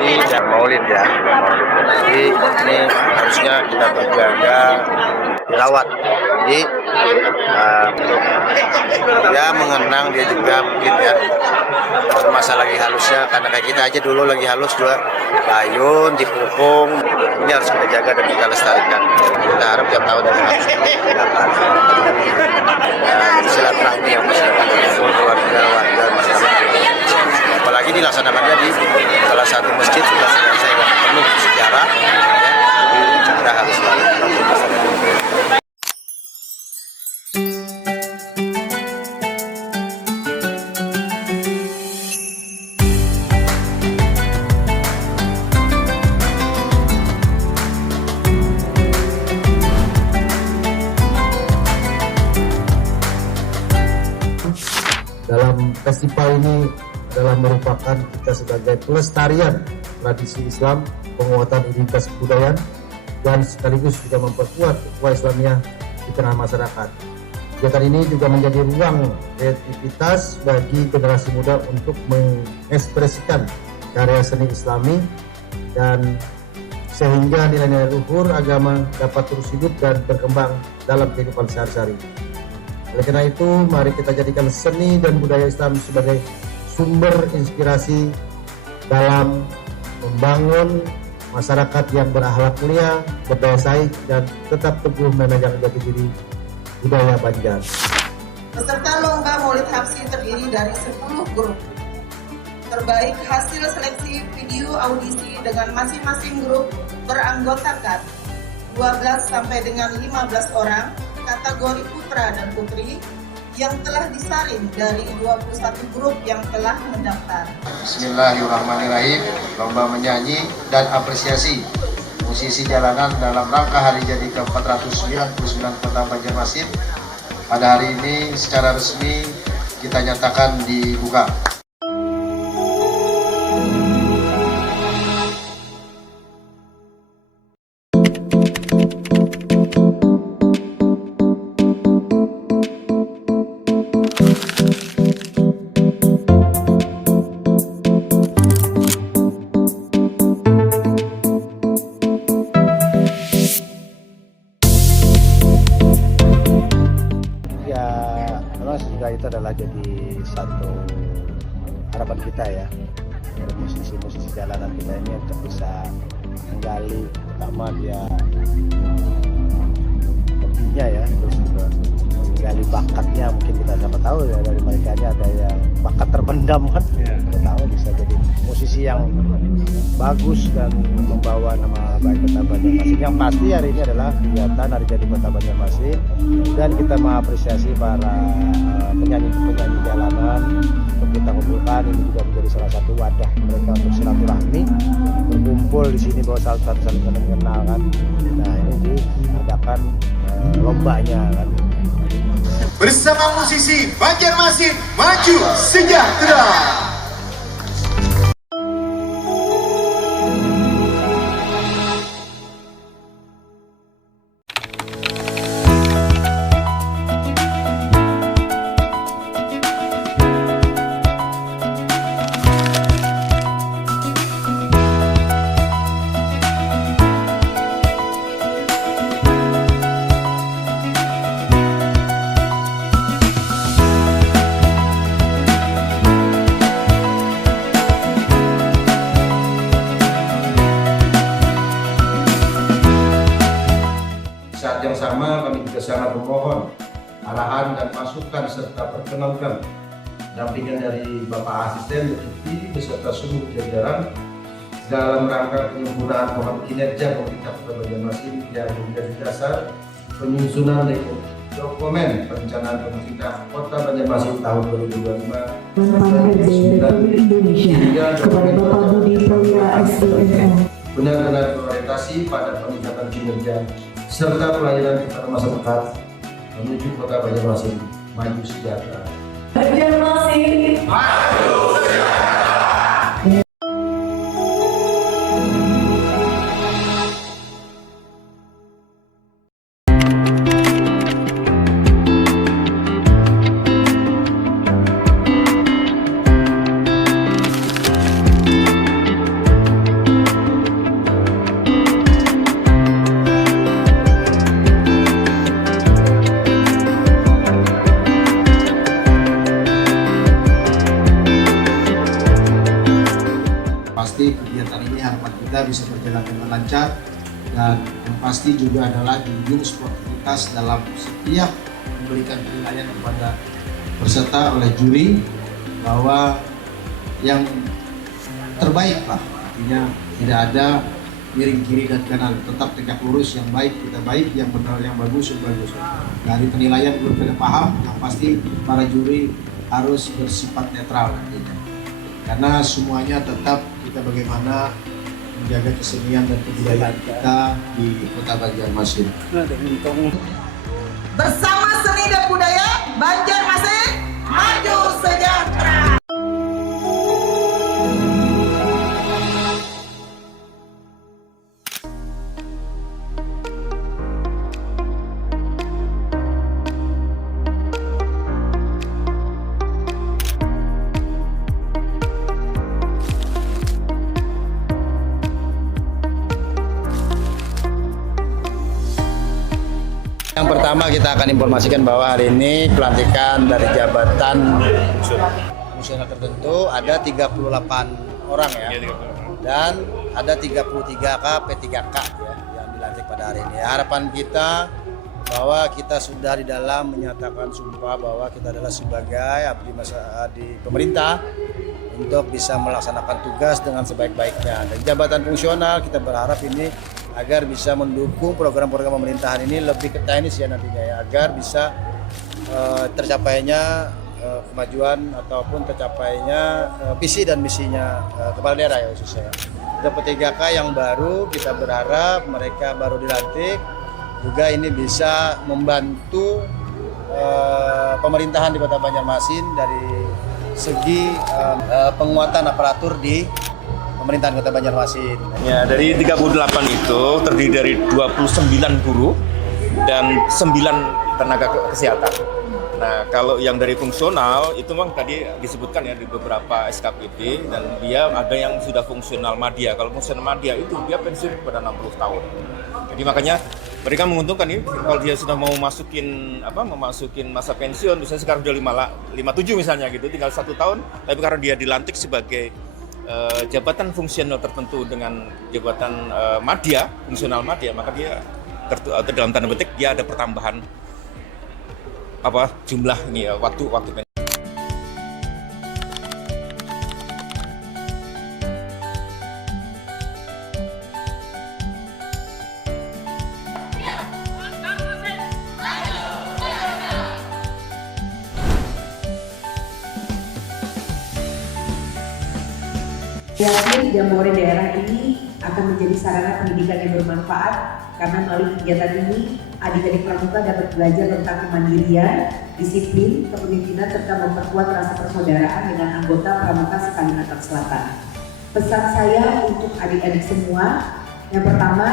dan Maulid ya. Jadi ini harusnya kita berjaga, dirawat. Jadi ya mengenang dia juga mungkin ya masa lagi halusnya, karena kayak kita aja dulu lagi halus juga layun, dipupung. Ini harus kita jaga dan kita lestarikan. Kita harap tiap tahun yang harus silaturahmi yang keluarga warga masyarakat. Apalagi dilaksanakannya di salah satu masjid sudah selesai yang penuh sejarah. Kita harus dalam festival ini adalah merupakan kita sebagai pelestarian tradisi Islam, penguatan identitas kebudayaan, dan sekaligus juga memperkuat ukhuwah Islamiyah di tengah masyarakat. Kegiatan ini juga menjadi ruang kreativitas bagi generasi muda untuk mengekspresikan karya seni Islami, dan sehingga nilai-nilai luhur agama dapat terus hidup dan berkembang dalam kehidupan sehari-hari. Oleh karena itu, mari kita jadikan seni dan budaya Islam sebagai sumber inspirasi dalam membangun masyarakat yang berakhlak mulia, berdaya saing, dan tetap teguh memegang jati diri budaya Banjar. Peserta lomba Maulid Habsyi terdiri dari 10 grup. Terbaik hasil seleksi video audisi dengan masing-masing grup beranggotakan 12 sampai dengan 15 orang, kategori putra dan putri yang telah disaring dari 21 grup yang telah mendaftar. Bismillahirrahmanirrahim. Lomba menyanyi dan apresiasi musisi jalanan dalam rangka hari jadi ke-499 Kota Banjarmasin. Pada hari ini secara resmi kita nyatakan dibuka. Itu adalah jadi satu harapan kita ya, dari musisi-musisi jalanan kita ini untuk bisa menggali pertama dia hobinya ya, terus juga menggali bakatnya. Mungkin kita sama tahu ya, dari mereka ini ada yang bakat terpendam kan, kita tahu bisa jadi musisi yang bagus dan membawa nama baik Kota Banjarmasin. Yang pasti hari ini adalah kegiatan hari jadi Kota Banjarmasin, dan kita mengapresiasi para penyanyi-penyanyi jalanan untuk kita kumpulkan. Ini juga menjadi salah satu wadah mereka untuk silaturahmi, berkumpul di sini bahwa saling mengenal kan. Nah ini diadakan lombanya kan. Bersama musisi Banjarmasin Maju Sejahtera. Saat yang sama kami juga sangat memohon arahan dan masukan serta perkenankan dampingan dari Bapak Asisten Deputi beserta seluruh jajaran dalam rangka penyempurnaan program kinerja pemerintah Kota Banjarmasin yang menjadi dasar penyusunan dokumen perencanaan pemerintah Kota Banjarmasin tahun 2025 hingga dokumen benar-benar berorientasi pada peningkatan kinerja serta pelayanan kepada masyarakat menuju Kota Banjarmasin Maju Sejahtera. Banjarmasin Maju Sejahtera. pasti kegiatan ini harapan kita bisa berjalan dengan lancar, dan yang pasti juga adalah junjung sportivitas dalam setiap memberikan penilaian kepada peserta oleh juri, bahwa yang terbaik lah, artinya tidak ada miring kiri dan kanan, tetap tegak lurus, yang baik kita baik, yang benar yang bagus yang bagus. Dari penilaian belum kita paham, yang pasti para juri harus bersifat netral nantinya, karena semuanya tetap kita bagaimana menjaga kesenian dan kebudayaan kita di Kota Banjarmasin. Bersama seni dan budaya Banjarmasin maju sejahtera. Yang pertama kita akan informasikan bahwa hari ini pelantikan dari jabatan fungsional tertentu ada 38 orang ya, dan ada 33K P3K ya yang dilantik pada hari ini. Harapan kita bahwa kita sudah di dalam menyatakan sumpah bahwa kita adalah sebagai abdi di pemerintah untuk bisa melaksanakan tugas dengan sebaik-baiknya. Dan jabatan fungsional kita berharap ini agar bisa mendukung program-program pemerintahan ini lebih ke teknis ya nantinya ya, agar bisa tercapainya kemajuan ataupun tercapainya visi dan misinya kepala daerah ya khususnya. Untuk P3K yang baru kita berharap mereka baru dilantik juga ini bisa membantu pemerintahan di Kota Banjarmasin dari segi penguatan aparatur di pemerintahan Kota Banjarmasin. Ya, dari 38 itu terdiri dari 29 guru dan 9 tenaga kesehatan. Nah, kalau yang dari fungsional itu memang tadi disebutkan ya di beberapa SKPD, dan dia ada yang sudah fungsional madya. Kalau fungsional madya itu dia pensiun pada 60 tahun. Jadi makanya mereka menguntungkan ini kalau dia sudah mau memasukin masa pensiun, misalnya sekarang sudah 57 misalnya gitu, tinggal 1 tahun, tapi karena dia dilantik sebagai jabatan fungsional tertentu dengan jabatan madya, fungsional madya, maka dia dalam tanda petik dia ada pertambahan jumlah ini ya, waktu pensiun. Yakin Jambore daerah ini akan menjadi sarana pendidikan yang bermanfaat karena melalui kegiatan ini adik-adik pramuka dapat belajar tentang kemandirian, disiplin, kepemimpinan serta memperkuat rasa persaudaraan dengan anggota pramuka se-Kalimantan Selatan. Pesan saya untuk adik-adik semua, yang pertama,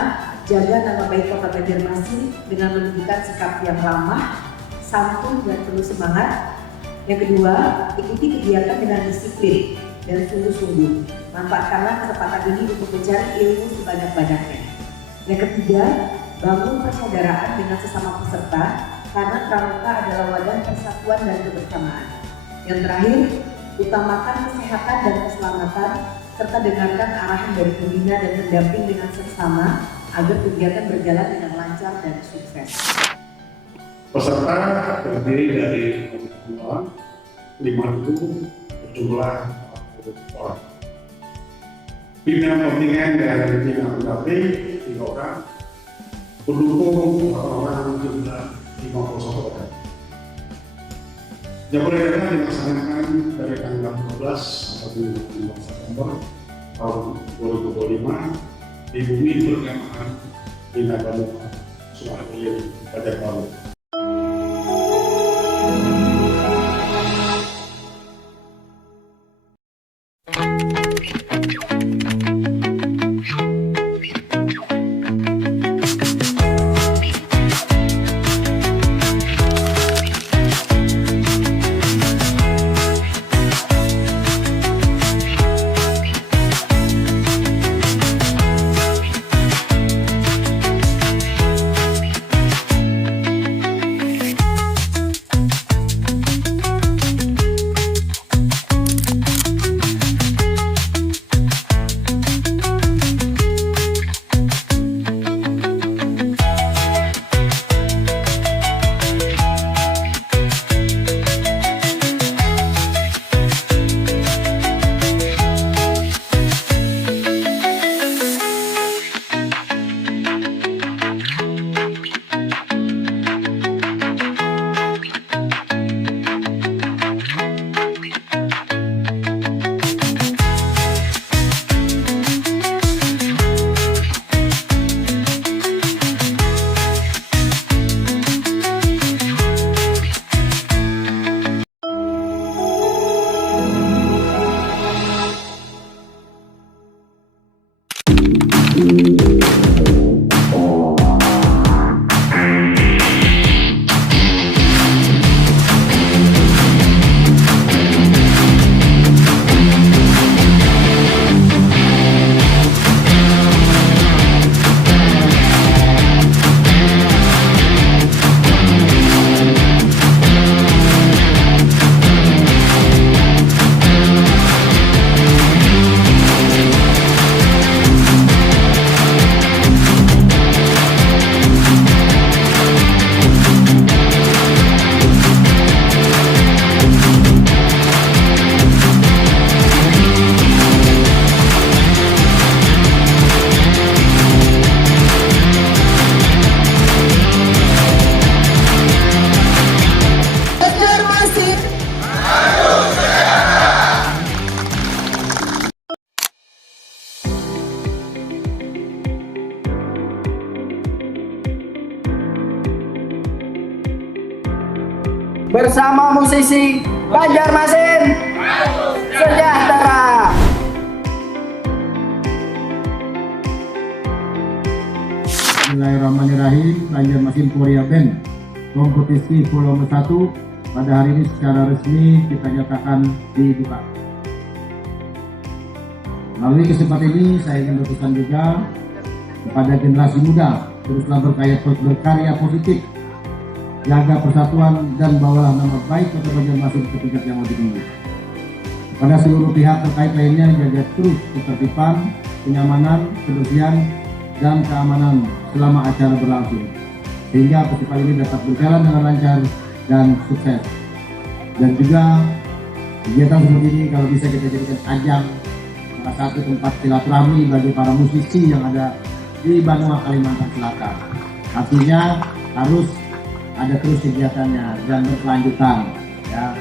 jaga nama baik Kota Banjarmasin dengan menunjukkan sikap yang ramah, santun dan penuh semangat. Yang kedua, ikuti kegiatan dengan disiplin dan sungguh-sungguh. Manfaatkanlah kesempatan ini untuk mencari ilmu sebanyak-banyaknya. Yang ketiga, bangun persaudaraan dengan sesama peserta karena pramuka adalah wadah persatuan dan kebersamaan. Yang terakhir, utamakan kesehatan dan keselamatan serta dengarkan arahan dari pembina dan pendamping dengan seksama agar kegiatan berjalan dengan lancar dan sukses. Peserta terdiri dari 5 itu berjumlah 40 orang. Pimpinan kontingen dari pimpinan pendamping 3 orang, pendukung 8 orang, jumlah 51 orang. Jambore daerah dilaksanakan dari tanggal 12 sampai 15 September tahun 2025 di bumi berkemahan di Nagamuka, Sumatera Baru. bersama musisi Banjarmasin sejahtera. Bismillahirrahmanirrahim. Banjarmasin Korea Band kompetisi volume 1 pada hari ini secara resmi kita nyatakan dibuka. Melalui kesempatan ini saya ingin berpesan juga kepada generasi muda, teruslah berkarya positif, jaga persatuan dan bawalah nama baik Kota Banjarmasin ke tingkat yang lebih tinggi. Kepada seluruh pihak terkait lainnya, jaga terus ketertiban, kenyamanan, kebersihan, dan keamanan selama acara berlangsung, sehingga festival ini dapat berjalan dengan lancar dan sukses. Dan juga kegiatan seperti ini kalau bisa kita jadikan ajang salah satu tempat silaturahmi bagi para musisi yang ada di Banua, Kalimantan Selatan. Artinya harus ada terus kegiatannya dan berkelanjutan, ya.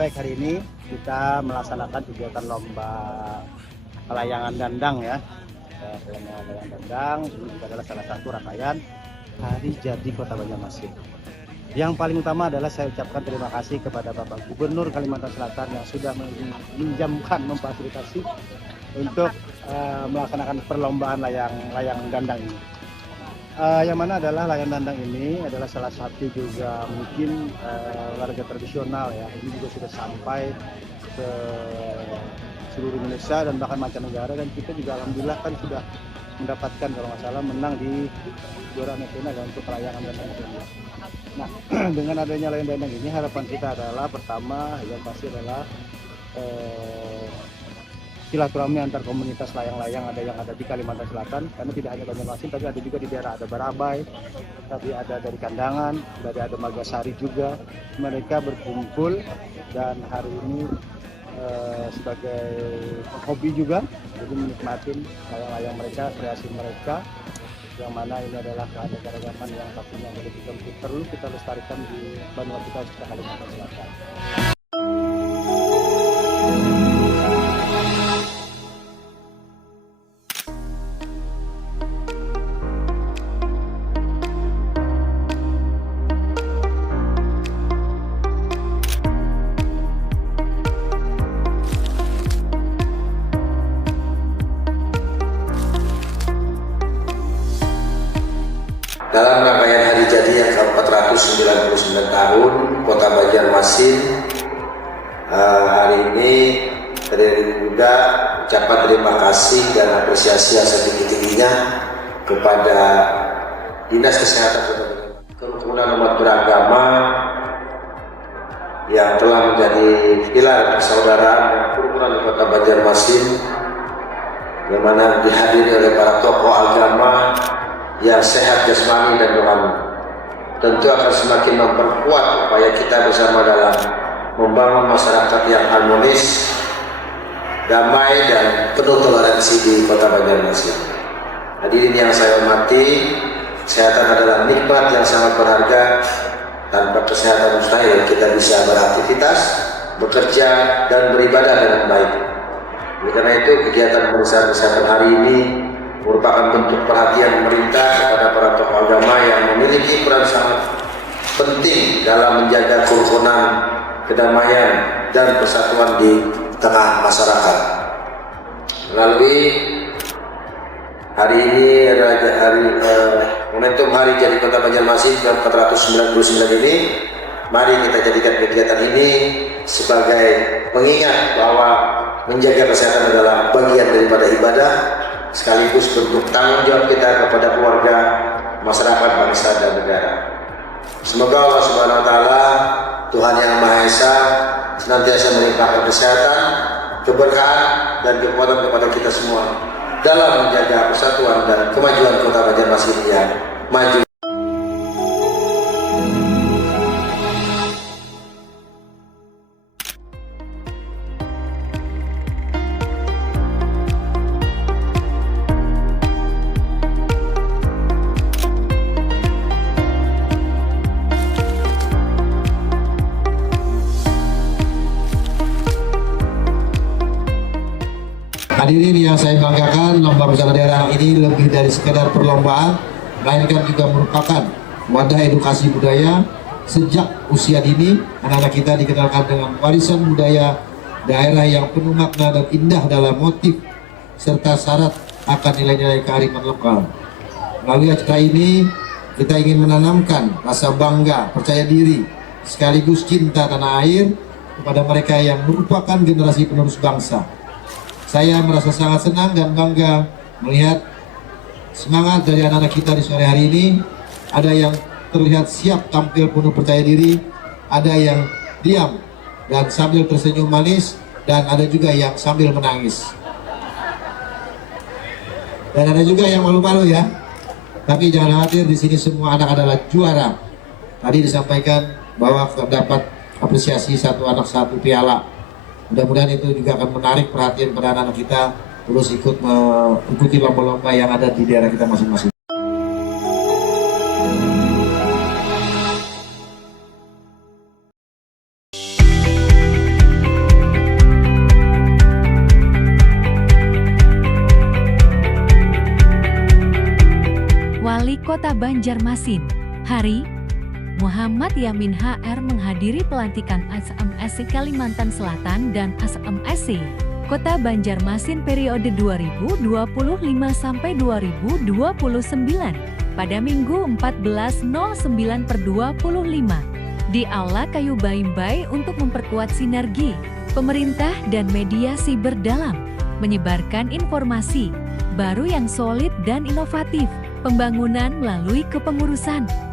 Baik, hari ini kita melaksanakan kegiatan lomba layangan dandang ya. Lomba layangan dandang ini juga adalah salah satu rangkaian Hari Jadi Kota Banjarmasin. Yang paling utama adalah saya ucapkan terima kasih kepada Bapak Gubernur Kalimantan Selatan yang sudah meminjamkan, memfasilitasi untuk melaksanakan perlombaan layang dandang ini. Yang mana adalah layang dandang ini adalah salah satu juga mungkin olahraga tradisional ya. Ini juga sudah sampai ke seluruh Indonesia dan bahkan mancanegara, dan kita juga alhamdulillah kan sudah mendapatkan kalau nggak salah menang di juara nasional untuk layangan dandang ini. Nah, dengan adanya layang dandang ini harapan kita adalah pertama yang pasti adalah silaturahmi antar komunitas layang-layang yang ada di Kalimantan Selatan, karena tidak hanya Banjarmasin tapi ada juga di daerah ada Barabai, tapi ada dari Kandangan, dari ada Magasari juga. Mereka berkumpul dan hari ini sebagai hobi juga, jadi menikmati layang-layang mereka, kreasi mereka, yang mana ini adalah keanekaragaman yang pastinya perlu kita lestarikan di Banua kita di Kalimantan Selatan. Dalam rangkaian hari jadi yang ke-499 tahun Kota Banjarmasin, hari ini dari juga ucapan terima kasih dan apresiasi yang setinggi-tingginya kepada Dinas Kesehatan Kerukunan umat beragama yang telah menjadi pilar persaudaraan dan kerukunan di Kota Banjarmasin, yang mana dihadiri oleh para tokoh agama yang sehat jasmani dan rohani. Tentu akan semakin memperkuat upaya kita bersama dalam membangun masyarakat yang harmonis, damai, dan penuh toleransi di Kota Banjarmasin. Hadirin yang saya hormati, kesehatan adalah nikmat yang sangat berharga. Tanpa kesehatan mustahil kita bisa beraktivitas, bekerja, dan beribadah dengan baik. Oleh karena itu, kegiatan pemeriksaan kesehatan hari ini merupakan bentuk perhatian pemerintah kepada para tokoh agama yang memiliki peran sangat penting dalam menjaga kerukunan, kedamaian, dan persatuan di tengah masyarakat. Melalui hari ini adalah momentum Hari Jadi Kota Banjarmasin ke-499 ini, mari kita jadikan kegiatan ini sebagai pengingat bahwa menjaga kesehatan adalah bagian daripada ibadah, sekaligus bentuk tanggung jawab kita kepada keluarga, masyarakat, bangsa, dan negara. Semoga Allah Subhanahu wa Ta'ala, Tuhan Yang Maha Esa, senantiasa melimpahkan kesehatan, keberkahan, dan kekuatan kepada kita semua. dalam menjaga persatuan dan kemajuan Kota Banjarmasin yang maju. Hadirin yang saya banggakan, lomba busana daerah ini lebih dari sekedar perlombaan, melainkan juga merupakan wadah edukasi budaya. Sejak usia dini, anak-anak kita dikenalkan dengan warisan budaya daerah yang penuh makna dan indah dalam motif serta syarat akan nilai-nilai kearifan lokal. Melalui acara ini, kita ingin menanamkan rasa bangga, percaya diri, sekaligus cinta tanah air kepada mereka yang merupakan generasi penerus bangsa. Saya merasa sangat senang dan bangga melihat semangat dari anak-anak kita di sore hari ini. Ada yang terlihat siap tampil penuh percaya diri, ada yang diam dan sambil tersenyum manis, dan ada juga yang sambil menangis. Dan ada juga yang malu-malu ya. Tapi jangan khawatir, di sini semua anak adalah juara. Tadi disampaikan bahwa dapat apresiasi satu anak satu piala. Mudah-mudahan itu juga akan menarik perhatian pada anak-anak kita terus ikut mengikuti lomba-lomba yang ada di daerah kita masing-masing. Wali Kota Banjarmasin, Hari Muhammad Yamin HR menghadiri pelantikan ASMSI Kalimantan Selatan dan ASMSI Kota Banjarmasin periode 2025 sampai 2029 pada Minggu 14.09/25 di Aula Kayu Baimbai untuk memperkuat sinergi pemerintah dan media siber dalam menyebarkan informasi baru yang solid dan inovatif, pembangunan melalui kepengurusan.